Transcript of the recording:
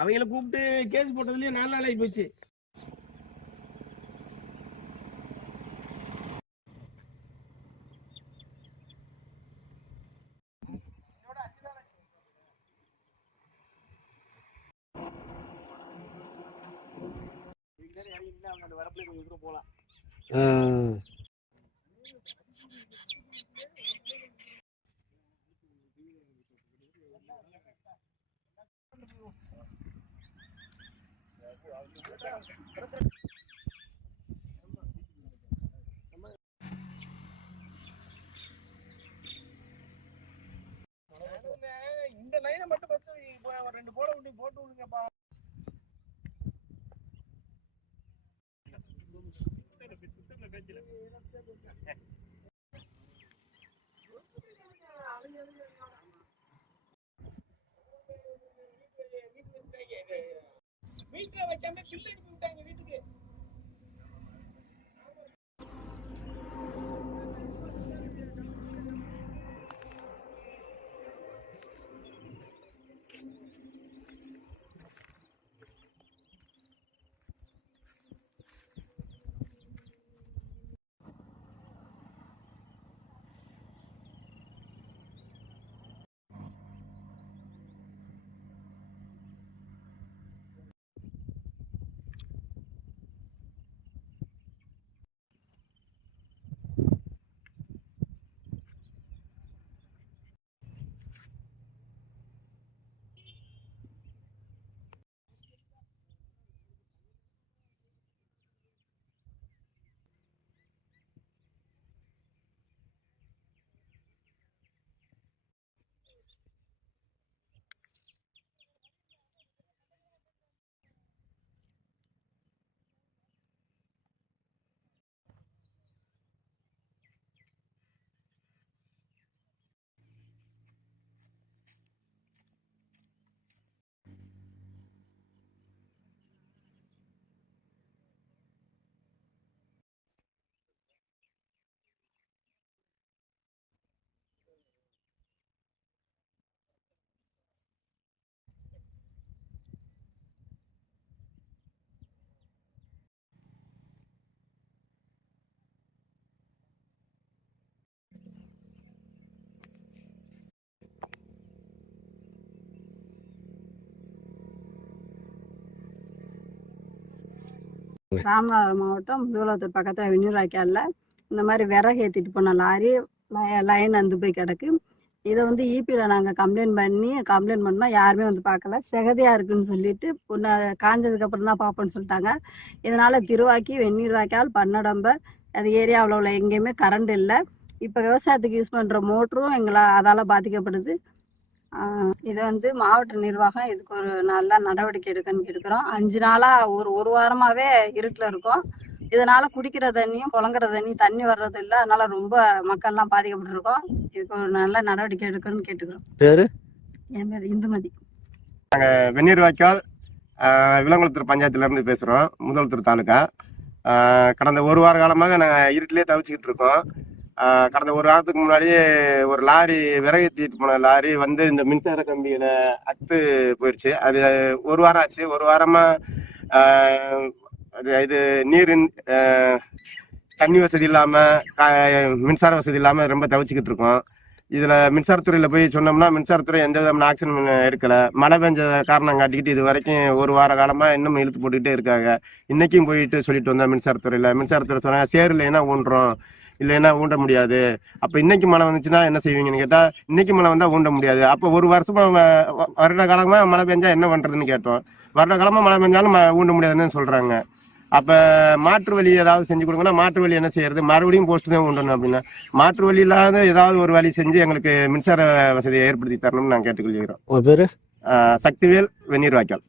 அவங்கள கூப்பிட்டு கேஸ் போட்டதுலயே 4 நாள் ஆகி போச்சு. போலாம். இந்த லைனை மட்டும் ஃபர்ஸ்ட் ஒரு 2 போட போட்டு விடுங்கப்பா. வீட்டுல வைக்காம பிள்ளைக்கு விட்டாங்க வீட்டுக்கு. ராமநாதபுரம் மாவட்டம் முதுகுளத்தூர் பக்கத்தில் வெந்நீர் வாய்க்காலில் இந்த மாதிரி விறகு ஏற்றிட்டு போன லாரி லைன் வந்து போய் கிடக்கு. இதை வந்து ஈபியில் நாங்கள் கம்ப்ளைண்ட் பண்ணோம். யாருமே வந்து பார்க்கல. செகதியாக இருக்குன்னு சொல்லிட்டு காஞ்சதுக்கப்புறம் தான் பார்ப்போன்னு சொல்லிட்டாங்க. இதனால் திருவாக்கி, வெந்நீர் வாய்க்கால், பன்னடம்பை அது ஏரியாவில் உள்ள எங்கேயுமே கரண்ட் இல்லை. இப்போ விவசாயத்துக்கு யூஸ் பண்ணுற மோட்டரும் அதால் பாதிக்கப்படுது. இதை வந்து மாவட்ட நிர்வாகம் இதுக்கு ஒரு நல்ல நடவடிக்கை எடுக்கன்னு கேட்குறோம். 5 நாளாக ஒரு வாரமாகவே இருட்டில் இருக்கோம். இதனால் குடிக்கிற தண்ணியும் புழங்குற தண்ணி வர்றது இல்லை. அதனால் ரொம்ப மக்கள்லாம் பாதிக்கப்பட்டிருக்கோம். இதுக்கு ஒரு நல்ல நடவடிக்கை எடுக்கணும்னு கேட்டுக்கிறோம். என் பேர் இந்துமதி. நாங்கள் வெந்நீர் வாய்க்கால் விலங்குளத்தூர் பஞ்சாயத்துலேருந்து பேசுகிறோம். முதுகுளத்தூர் தாலுக்கா. கடந்த 1 வார காலமாக நாங்கள் இருட்டிலே தவிச்சிக்கிட்டு இருக்கோம். கடந்த 1 வாரத்துக்கு முன்னாடி ஒரு லாரி விறகு ஏற்றிட்டு போன லாரி வந்து இந்த மின்சார கம்பியில் அத்து போயிடுச்சு. அது 1 வாரம் ஆச்சு. 1 வாரமாக இது நீரின் தண்ணி வசதி இல்லாமல், மின்சார வசதி இல்லாமல் ரொம்ப தவிச்சிக்கிட்டு இருக்கோம். இதில் மின்சாரத்துறையில் போய் சொன்னோம்னா மின்சாரத்துறை எந்த விதமான ஆக்ஷன் எடுக்கலை. மழை பெஞ்ச காரணம் காட்டிக்கிட்டு இது வரைக்கும் 1 வார காலமாக இன்னும் இழுத்து போட்டுக்கிட்டே இருக்காங்க. இன்றைக்கும் போயிட்டு சொல்லிட்டு வந்தோம் மின்சாரத்துறை சொன்னாங்க சேர் இல்லைன்னா ஊன்றோம், இல்லைன்னா ஊண்ட முடியாது. அப்போ இன்னைக்கு மழை வந்துச்சுன்னா என்ன செய்வீங்கன்னு கேட்டால் இன்னைக்கு மழை வந்தால் ஊண்ட முடியாது. அப்போ 1 வருஷமாக வருட காலமாக மழை பெஞ்சா என்ன பண்ணுறதுன்னு கேட்டோம். வருட காலமாக மழை பெஞ்சாலும் ஊண்ட முடியாதுன்னு சொல்கிறாங்க. அப்போ மாற்று வழி ஏதாவது செஞ்சு கொடுங்கன்னா மாற்று வழி என்ன செய்யறது? மறுபடியும் போஸ்ட் தான் ஊண்டணும் அப்படின்னா மாற்று வழி இல்லாத ஏதாவது ஒரு வழி செஞ்சு எங்களுக்கு மின்சார வசதியை ஏற்படுத்தி தரணும்னு நாங்கள் கேட்டுக்கொள்கிறோம். உங்கள் பேர்? சக்திவேல், வெந்நீர் வாய்க்கால்.